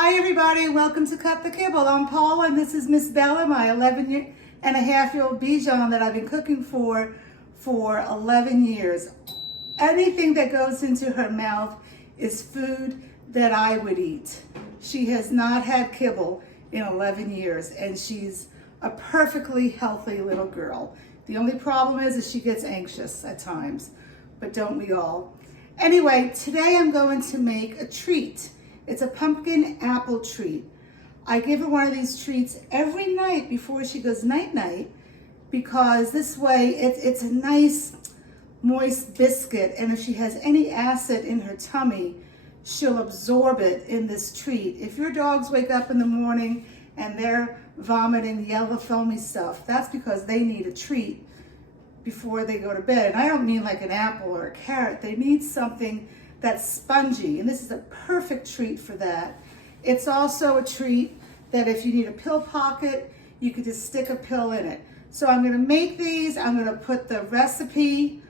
Hi everybody, welcome to Cut the Kibble. I'm Paula and this is Miss Bella, my 11-and-a-half-year-old Bichon that I've been cooking for 11 years. Anything that goes into her mouth is food that I would eat. She has not had kibble in 11 years and she's a perfectly healthy little girl. The only problem is she gets anxious at times, but don't we all? Anyway, today I'm going to make a treat. It's a pumpkin apple treat. I give her one of these treats every night before she goes night-night because this way it's a nice moist biscuit, and if she has any acid in her tummy, she'll absorb it in this treat. If your dogs wake up in the morning and they're vomiting yellow foamy stuff, that's because they need a treat before they go to bed. And I don't mean like an apple or a carrot. They need something that's spongy, and this is a perfect treat for that. It's also a treat that if you need a pill pocket, you could just stick a pill in it. So I'm gonna make these. I'm gonna put the recipe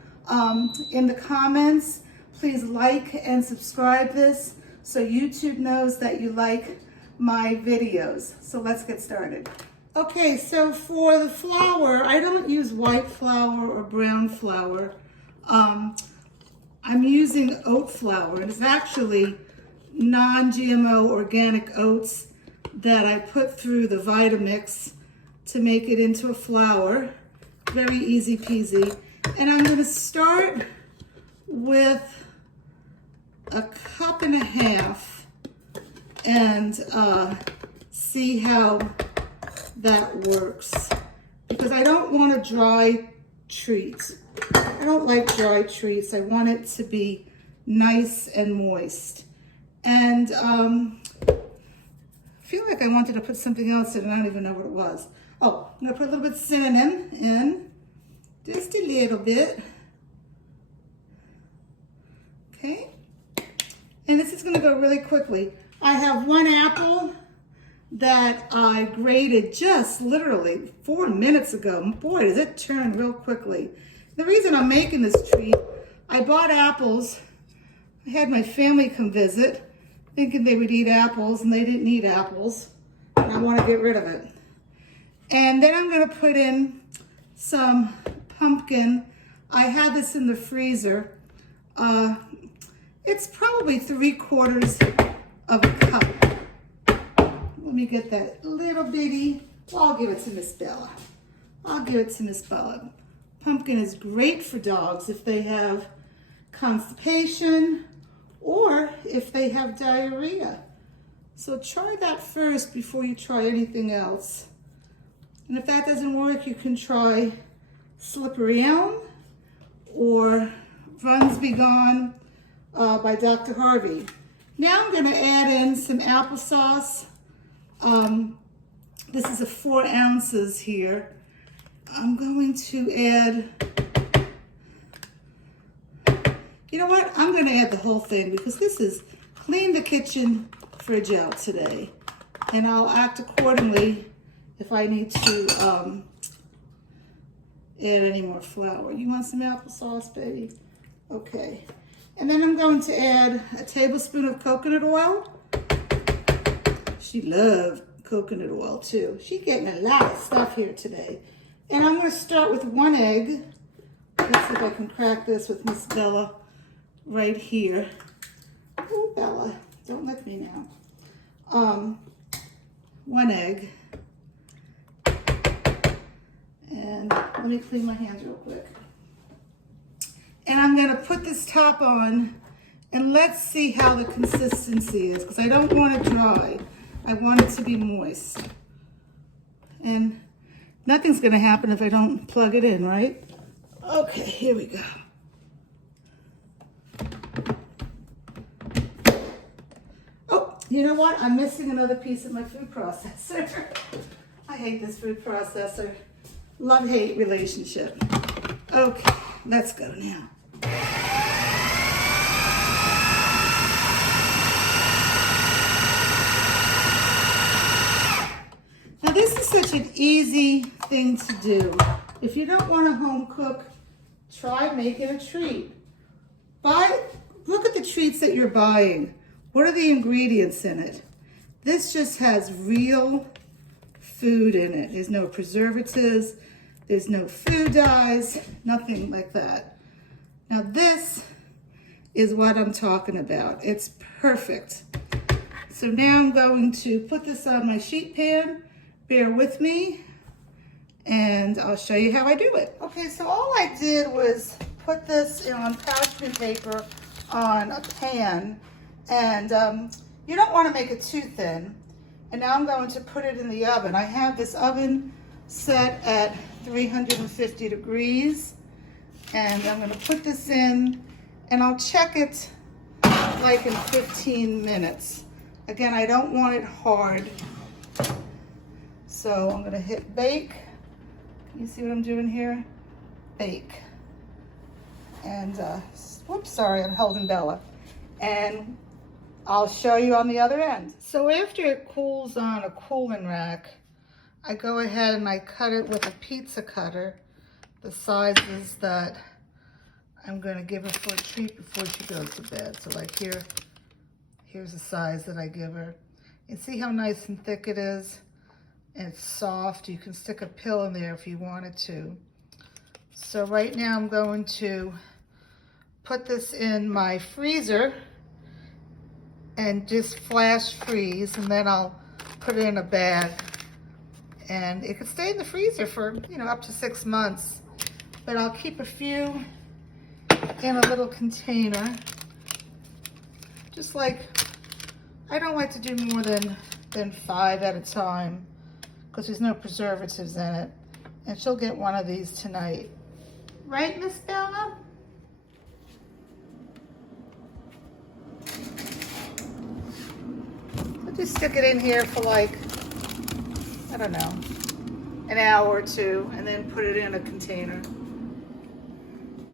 in the comments. Please like and subscribe this so YouTube knows that you like my videos. So let's get started. Okay, so for the flour, I don't use white flour or brown flour. I'm using oat flour, and it's actually non-GMO organic oats that I put through the Vitamix to make it into a flour. Very easy peasy. And I'm gonna start with a cup and a half and see how that works, because I don't want a dry treat. I don't like dry treats. I want it to be nice and moist. And I feel like I wanted to put something else in, and I don't even know what it was. Oh, I'm gonna put a little bit of cinnamon in, just a little bit. Okay, and this is gonna go really quickly. I have one apple that I grated just literally 4 minutes ago. Boy, does it turn real quickly. The reason I'm making this treat, I bought apples. I had my family come visit, thinking they would eat apples, and they didn't eat apples, and I want to get rid of it. And then I'm going to put in some pumpkin. I had this in the freezer. It's probably 3/4 of a cup. Let me get that little bitty. Well, I'll give it to Miss Bella. I'll give it to Miss Bella. Pumpkin is great for dogs if they have constipation or if they have diarrhea. So try that first before you try anything else. And if that doesn't work, you can try Slippery Elm or Runs Be Gone by Dr. Harvey. Now I'm gonna add in some applesauce. This is 4 ounces here. I'm going to add, you know what? I'm going to add the whole thing because this is clean the kitchen fridge out today. And I'll act accordingly if I need to add any more flour. You want some applesauce, baby? Okay. And then I'm going to add a tablespoon of coconut oil. She loves coconut oil too. She's getting a lot of stuff here today. And I'm going to start with 1 egg. Let's see if I can crack this with Miss Bella right here. Oh, Bella, don't lick me now. 1 egg. And let me clean my hands real quick. And I'm going to put this top on, and let's see how the consistency is, because I don't want it dry. I want it to be moist. And nothing's gonna happen if I don't plug it in, right? Okay, here we go. Oh, you know what? I'm missing another piece of my food processor. I hate this food processor. Love-hate relationship. Okay, let's go now. Now this is such an easy thing to do. If you don't want to home cook, try making a treat. Look at the treats that you're buying. What are the ingredients in it? This just has real food in it. There's no preservatives, there's no food dyes, nothing like that. Now this is what I'm talking about. It's perfect. So now I'm going to put this on my sheet pan. Bear with me, and I'll show you how I do it. Okay, so all I did was put this on parchment paper on a pan, and you don't want to make it too thin. And now I'm going to put it in the oven. I have this oven set at 350 degrees, and I'm going to put this in, and I'll check it like in 15 minutes. Again, I don't want it hard. So I'm going to hit bake. You see what I'm doing here? Bake. And, whoops, sorry, I'm holding Bella. And I'll show you on the other end. So after it cools on a cooling rack, I go ahead and I cut it with a pizza cutter, the sizes that I'm going to give her for a treat before she goes to bed. So like here's the size that I give her. You see how nice and thick it is? And it's soft. You can stick a pill in there if you wanted to. So right now I'm going to put this in my freezer and just flash freeze, and then I'll put it in a bag. And it could stay in the freezer for, up to 6 months. But I'll keep a few in a little container. Just like, I don't like to do more than 5 at a time, because there's no preservatives in it. And she'll get one of these tonight. Right, Miss Bella? I'll just stick it in here for like, I don't know, an hour or two, and then put it in a container.